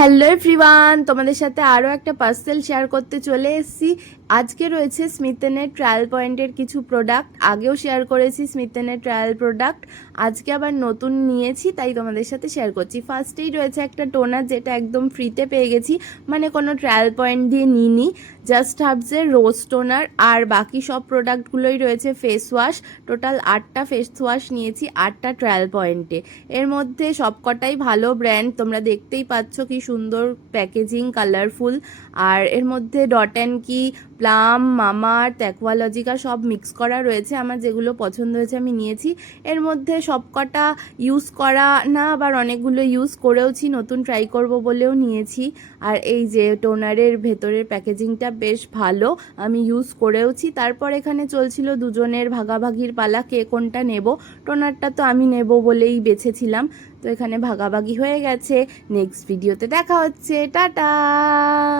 Hello everyone, তোমাদের সাথে আরও একটা পার্সেল শেয়ার করতে চলে এসেছি। আজকে রয়েছে স্মিথেনের ট্রায়াল পয়েন্টের কিছু প্রোডাক্ট। আগেও শেয়ার করেছি স্মিথেনের ট্রায়াল প্রোডাক্ট, আজকে আবার নতুন নিয়েছি, তাই তোমাদের সাথে শেয়ার করছি। ফার্স্টেই রয়েছে একটা টোনার, যেটা একদম ফ্রিতে পেয়ে গেছি, মানে কোনো ট্রায়াল পয়েন্ট দিয়ে নিইনি। জাস্ট হার্বসের রোজ টোনার, আর বাকি সব প্রোডাক্টগুলোই রয়েছে ফেস ওয়াশ। টোটাল 8টা ফেস ওয়াশ নিয়েছি 8টা ট্রায়াল পয়েন্টে। এর মধ্যে সবকটাই ভালো ব্র্যান্ড, তোমরা দেখতেই পাচ্ছ কি সুন্দর প্যাকেজিং, কালারফুল। আর এর মধ্যে ডট অ্যান্ড কি, প্লাম, মামাআর্থ, অ্যাকোয়ালজিকা সব মিক্স করা রয়েছে। আমার যেগুলো পছন্দ হয়েছে আমি নিয়েছি। এর মধ্যে সবকটা ইউজ করা না, আবার অনেকগুলো ইউজ করেওছি, নতুন ট্রাই করব বলেও নিয়েছি। আর এই যে টোনারের ভেতরের প্যাকেজিংটা বেশ ভালো, আমি ইউজ করেওছি। তারপর এখানে চলছিল দুজনের ভাগাভাগির পালা, কে কোনটা নেব। টোনারটা তো আমি নেব বলেই বেছেছিলাম, তো এখানে ভাগাভাগি হয়ে গেছে। নেক্সট ভিডিওতে দেখা হচ্ছে, টাটা।